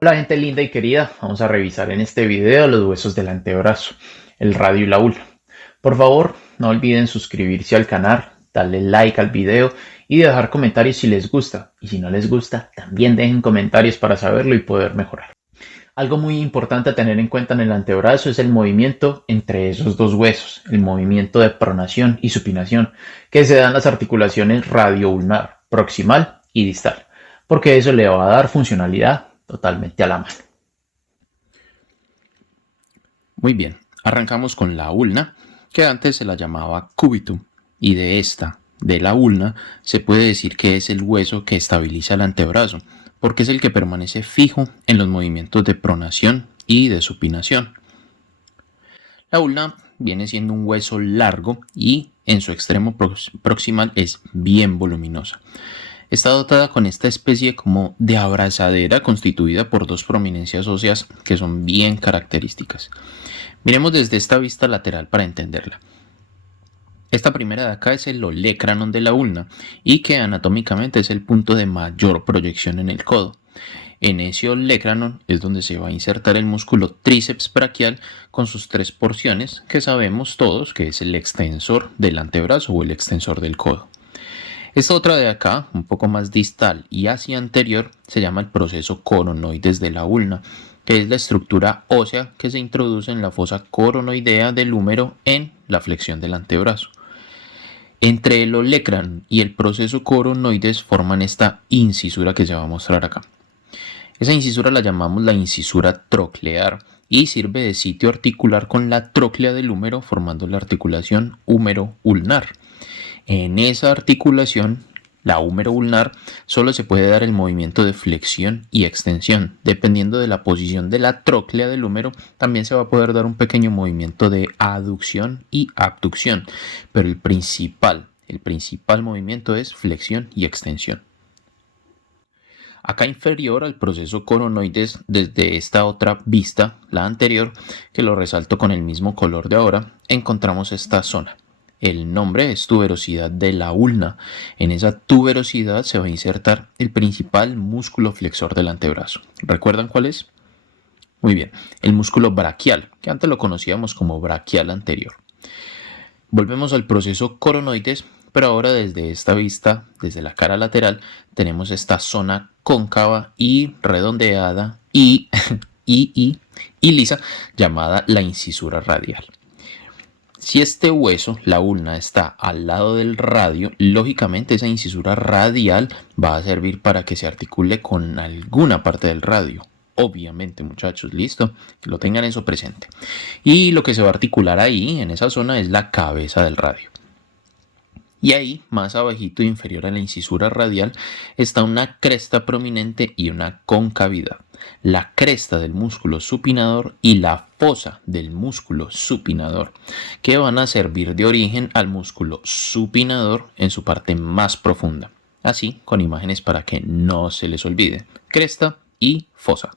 Hola gente linda y querida, vamos a revisar en este video los huesos del antebrazo, el radio y la ulna. Por favor, no olviden suscribirse al canal, darle like al video y dejar comentarios si les gusta. Y si no les gusta, también dejen comentarios para saberlo y poder mejorar. Algo muy importante a tener en cuenta en el antebrazo es el movimiento entre esos dos huesos, el movimiento de pronación y supinación, que se dan las articulaciones radioulnar, proximal y distal, porque eso le va a dar funcionalidad totalmente a la mano. Muy bien, arrancamos con la ulna, que antes se la llamaba cubitum, y de la ulna, se puede decir que es el hueso que estabiliza el antebrazo, porque es el que permanece fijo en los movimientos de pronación y de supinación. La ulna viene siendo un hueso largo y en su extremo proximal es bien voluminosa. Está dotada con esta especie como de abrazadera constituida por dos prominencias óseas que son bien características. Miremos desde esta vista lateral para entenderla. Esta primera de acá es el olecranon de la ulna y que anatómicamente es el punto de mayor proyección en el codo. En ese olecranon es donde se va a insertar el músculo tríceps braquial con sus tres porciones que sabemos todos que es el extensor del antebrazo o el extensor del codo. Esta otra de acá, un poco más distal y hacia anterior, se llama el proceso coronoides de la ulna, que es la estructura ósea que se introduce en la fosa coronoidea del húmero en la flexión del antebrazo. Entre el olecranon y el proceso coronoides forman esta incisura que se va a mostrar acá. Esa incisura la llamamos la incisura troclear y sirve de sitio articular con la tróclea del húmero formando la articulación húmero-ulnar. En esa articulación, la húmero ulnar, solo se puede dar el movimiento de flexión y extensión. Dependiendo de la posición de la tróclea del húmero, también se va a poder dar un pequeño movimiento de aducción y abducción. Pero el principal movimiento es flexión y extensión. Acá inferior al proceso coronoides, desde esta otra vista, la anterior, que lo resalto con el mismo color de ahora, encontramos esta zona. El nombre es tuberosidad de la ulna. En esa tuberosidad se va a insertar el principal músculo flexor del antebrazo. ¿Recuerdan cuál es? Muy bien, el músculo braquial, que antes lo conocíamos como braquial anterior. Volvemos al proceso coronoides, pero ahora desde esta vista, desde la cara lateral, tenemos esta zona cóncava y redondeada y lisa llamada la incisura radial. Si este hueso, la ulna, está al lado del radio, lógicamente esa incisura radial va a servir para que se articule con alguna parte del radio. Obviamente, muchachos, listo, que lo tengan eso presente. Y lo que se va a articular ahí, en esa zona, es la cabeza del radio. Y ahí, más abajito, inferior a la incisura radial, está una cresta prominente y una concavidad. La cresta del músculo supinador y la fosa del músculo supinador, que van a servir de origen al músculo supinador en su parte más profunda. Así, con imágenes para que no se les olvide. Cresta y fosa.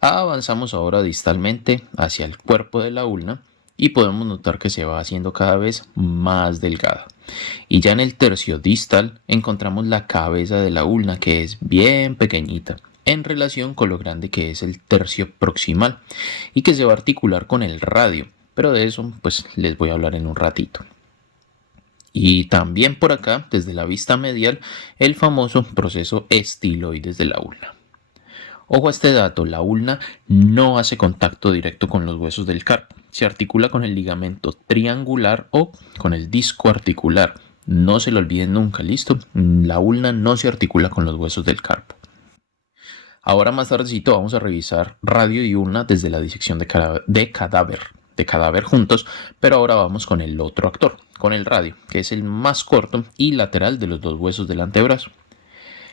Avanzamos ahora distalmente hacia el cuerpo de la ulna y podemos notar que se va haciendo cada vez más delgada. Y ya en el tercio distal encontramos la cabeza de la ulna, que es bien pequeñita en relación con lo grande que es el tercio proximal y que se va a articular con el radio, pero de eso pues les voy a hablar en un ratito. Y también por acá, desde la vista medial, el famoso proceso estiloides de la ulna. Ojo a este dato, la ulna no hace contacto directo con los huesos del carpo. Se articula con el ligamento triangular o con el disco articular. No se lo olviden nunca, ¿listo? La ulna no se articula con los huesos del carpo. Ahora más tardecito vamos a revisar radio y ulna desde la disección de cadáver juntos, pero ahora vamos con el otro actor, con el radio, que es el más corto y lateral de los dos huesos del antebrazo.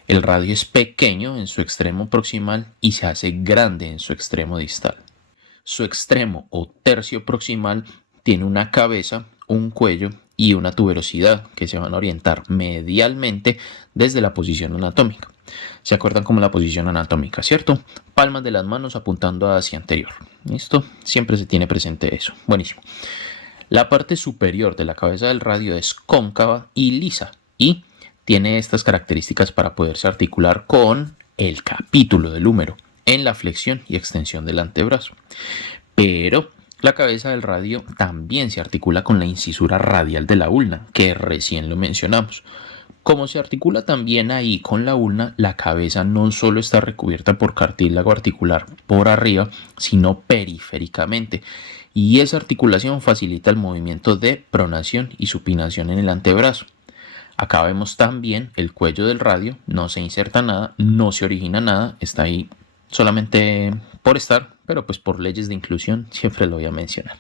El radio es pequeño en su extremo proximal y se hace grande en su extremo distal. Su extremo o tercio proximal tiene una cabeza, un cuello y una tuberosidad que se van a orientar medialmente desde la posición anatómica. ¿Se acuerdan como la posición anatómica, cierto? Palmas de las manos apuntando hacia anterior. ¿Listo? Siempre se tiene presente eso. Buenísimo. La parte superior de la cabeza del radio es cóncava y lisa y tiene estas características para poderse articular con el capítulo del húmero. en la flexión y extensión del antebrazo. Pero la cabeza del radio también se articula con la incisura radial de la ulna, que recién lo mencionamos. Como se articula también ahí con la ulna, la cabeza no solo está recubierta por cartílago articular por arriba, sino periféricamente. Y esa articulación facilita el movimiento de pronación y supinación en el antebrazo. Acá vemos también el cuello del radio, no se inserta nada, no se origina nada, está ahí solamente por estar, pero pues por leyes de inclusión siempre lo voy a mencionar.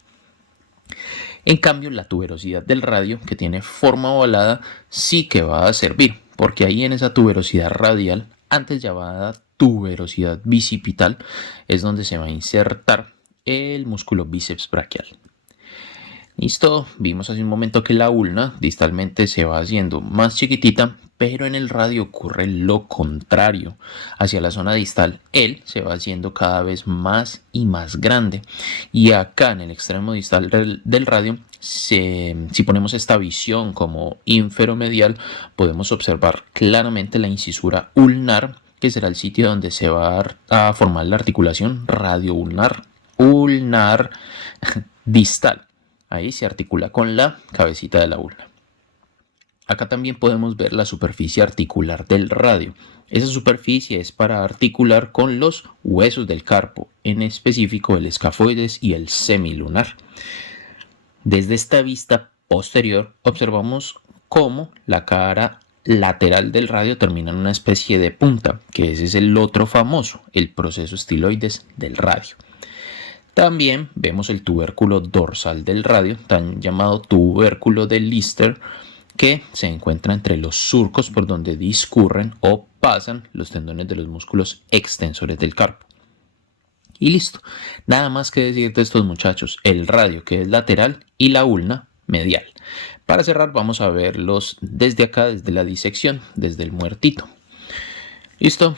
En cambio, la tuberosidad del radio, que tiene forma ovalada, sí que va a servir, porque ahí en esa tuberosidad radial, antes llamada tuberosidad bicipital, es donde se va a insertar el músculo bíceps braquial. Listo, vimos hace un momento que la ulna distalmente se va haciendo más chiquitita, pero en el radio ocurre lo contrario. Hacia la zona distal, él se va haciendo cada vez más y más grande. Y acá en el extremo distal del radio, si ponemos esta visión como inferomedial, podemos observar claramente la incisura ulnar, que será el sitio donde se va a formar la articulación radioulnar, ulnar distal. Ahí se articula con la cabecita de la ulna. Acá también podemos ver la superficie articular del radio. Esa superficie es para articular con los huesos del carpo, en específico el escafoides y el semilunar. Desde esta vista posterior observamos cómo la cara lateral del radio termina en una especie de punta, que ese es el otro famoso, el proceso estiloides del radio. También vemos el tubérculo dorsal del radio, tan llamado tubérculo de Lister, que se encuentra entre los surcos por donde discurren o pasan los tendones de los músculos extensores del carpo. Y listo, nada más que decir de estos muchachos, el radio que es lateral y la ulna medial. Para cerrar vamos a verlos desde acá, desde la disección, desde el muertito. Listo,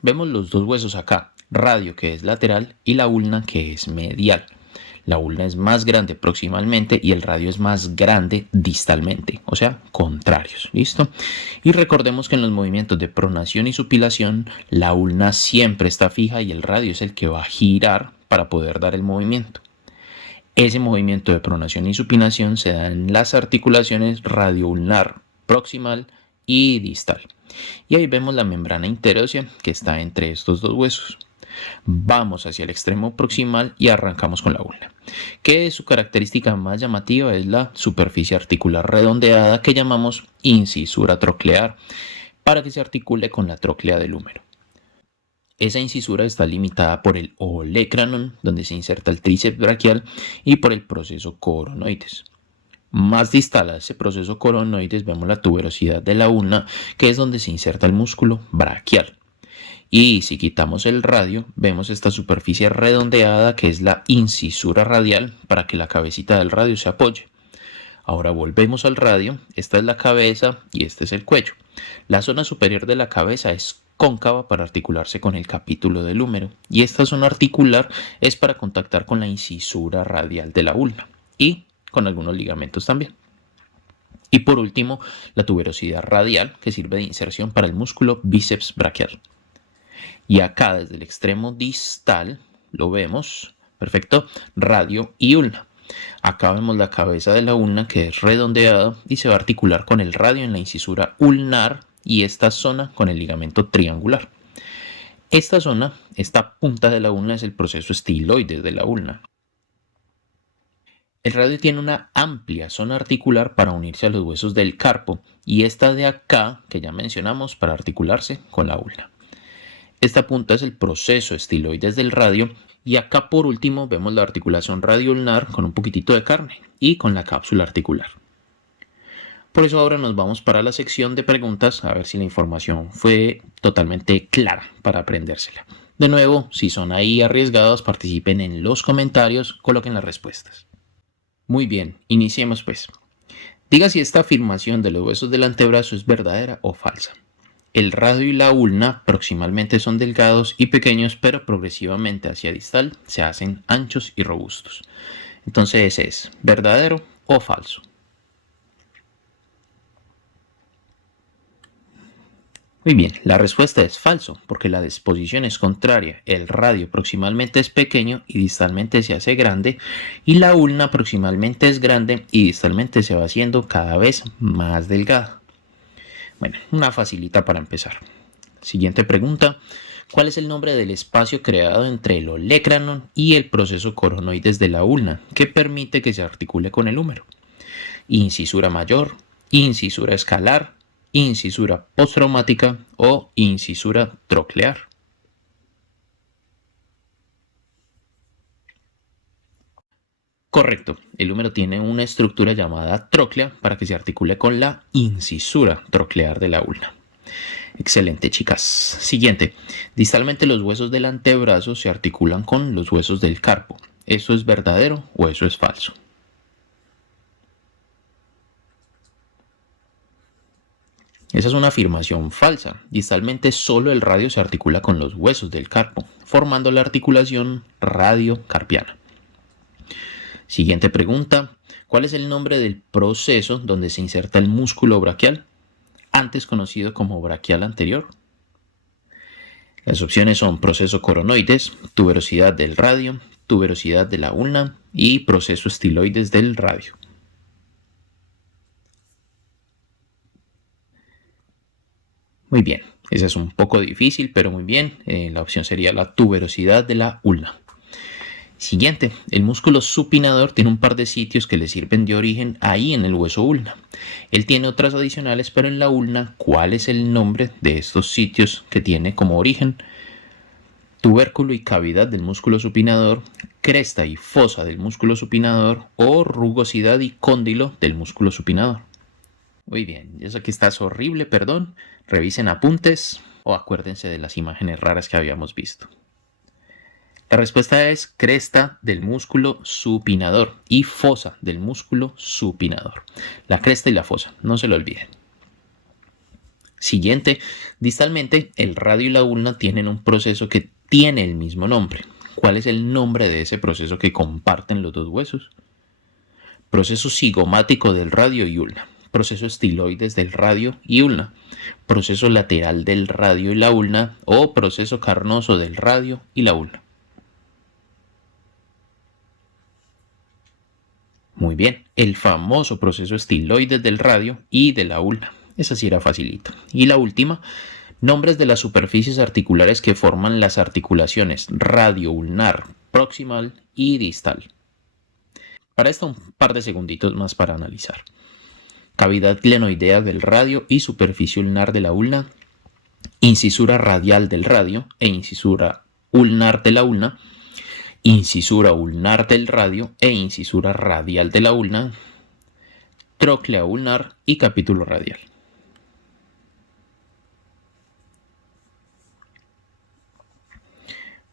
vemos los dos huesos acá, radio que es lateral y la ulna que es medial. La ulna es más grande proximalmente y el radio es más grande distalmente, o sea, contrarios, ¿listo? Y recordemos que en los movimientos de pronación y supilación, la ulna siempre está fija y el radio es el que va a girar para poder dar el movimiento. Ese movimiento de pronación y supinación se da en las articulaciones radioulnar proximal y distal. Y ahí vemos la membrana interósea que está entre estos dos huesos. Vamos hacia el extremo proximal y arrancamos con la ulna, que su característica más llamativa es la superficie articular redondeada que llamamos incisura troclear, para que se articule con la tróclea del húmero. Esa incisura está limitada por el olecranon, donde se inserta el tríceps braquial, y por el proceso coronoides. Más distal a ese proceso coronoides vemos la tuberosidad de la ulna, que es donde se inserta el músculo braquial. Y si quitamos el radio, vemos esta superficie redondeada que es la incisura radial para que la cabecita del radio se apoye. Ahora volvemos al radio, esta es la cabeza y este es el cuello. La zona superior de la cabeza es cóncava para articularse con el capítulo del húmero y esta zona articular es para contactar con la incisura radial de la ulna y con algunos ligamentos también. Y por último, la tuberosidad radial que sirve de inserción para el músculo bíceps braquial. Y acá desde el extremo distal lo vemos, perfecto, radio y ulna. Acá vemos la cabeza de la ulna que es redondeada y se va a articular con el radio en la incisura ulnar y esta zona con el ligamento triangular. Esta zona, esta punta de la ulna es el proceso estiloides de la ulna. El radio tiene una amplia zona articular para unirse a los huesos del carpo y esta de acá que ya mencionamos para articularse con la ulna. Esta punta es el proceso estiloides del radio y acá por último vemos la articulación radioulnar con un poquitito de carne y con la cápsula articular. Por eso ahora nos vamos para la sección de preguntas a ver si la información fue totalmente clara para aprendérsela. De nuevo, si son ahí arriesgados, participen en los comentarios, coloquen las respuestas. Muy bien, iniciemos pues. Diga si esta afirmación de los huesos del antebrazo es verdadera o falsa. El radio y la ulna proximalmente son delgados y pequeños, pero progresivamente hacia distal se hacen anchos y robustos. Entonces, ¿es verdadero o falso? Muy bien, la respuesta es falso, porque la disposición es contraria. El radio proximalmente es pequeño y distalmente se hace grande, y la ulna proximalmente es grande y distalmente se va haciendo cada vez más delgada. Bueno, una facilita para empezar. Siguiente pregunta. ¿Cuál es el nombre del espacio creado entre el olecranon y el proceso coronoides de la ulna que permite que se articule con el húmero? Incisura mayor, incisura escalar, incisura postraumática o incisura troclear. Correcto, el húmero tiene una estructura llamada tróclea para que se articule con la incisura troclear de la ulna. Excelente, chicas. Siguiente. Distalmente los huesos del antebrazo se articulan con los huesos del carpo. ¿Eso es verdadero o eso es falso? Esa es una afirmación falsa. Distalmente solo el radio se articula con los huesos del carpo, formando la articulación radiocarpiana. Siguiente pregunta. ¿Cuál es el nombre del proceso donde se inserta el músculo braquial, antes conocido como braquial anterior? Las opciones son proceso coronoides, tuberosidad del radio, tuberosidad de la ulna y proceso estiloides del radio. Muy bien, esa es un poco difícil, pero muy bien. La opción sería la tuberosidad de la ulna. Siguiente, el músculo supinador tiene un par de sitios que le sirven de origen ahí en el hueso ulna. Él tiene otras adicionales, pero en la ulna, ¿cuál es el nombre de estos sitios que tiene como origen? Tubérculo y cavidad del músculo supinador, cresta y fosa del músculo supinador o rugosidad y cóndilo del músculo supinador. Muy bien, eso aquí está horrible, perdón. Revisen apuntes o acuérdense de las imágenes raras que habíamos visto. La respuesta es cresta del músculo supinador y fosa del músculo supinador. La cresta y la fosa, no se lo olviden. Siguiente, distalmente el radio y la ulna tienen un proceso que tiene el mismo nombre. ¿Cuál es el nombre de ese proceso que comparten los dos huesos? Proceso cigomático del radio y ulna. Proceso estiloides del radio y ulna. Proceso lateral del radio y la ulna o proceso carnoso del radio y la ulna. Muy bien, el famoso proceso estiloides del radio y de la ulna. Esa sí era facilita. Y la última, nombres de las superficies articulares que forman las articulaciones radioulnar, proximal y distal. Para esto un par de segunditos más para analizar. Cavidad glenoidea del radio y superficie ulnar de la ulna, incisura radial del radio e incisura ulnar de la ulna, incisura ulnar del radio e incisura radial de la ulna, tróclea ulnar y capítulo radial.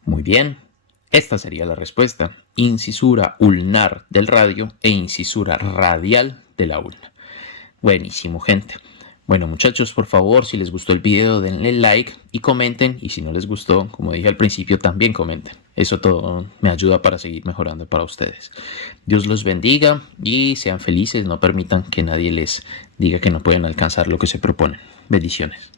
Muy bien, esta sería la respuesta. Incisura ulnar del radio e incisura radial de la ulna. Buenísimo, gente. Bueno, muchachos, por favor, si les gustó el video, denle like y comenten. Y si no les gustó, como dije al principio, también comenten. Eso todo me ayuda para seguir mejorando para ustedes. Dios los bendiga y sean felices. No permitan que nadie les diga que no pueden alcanzar lo que se proponen. Bendiciones.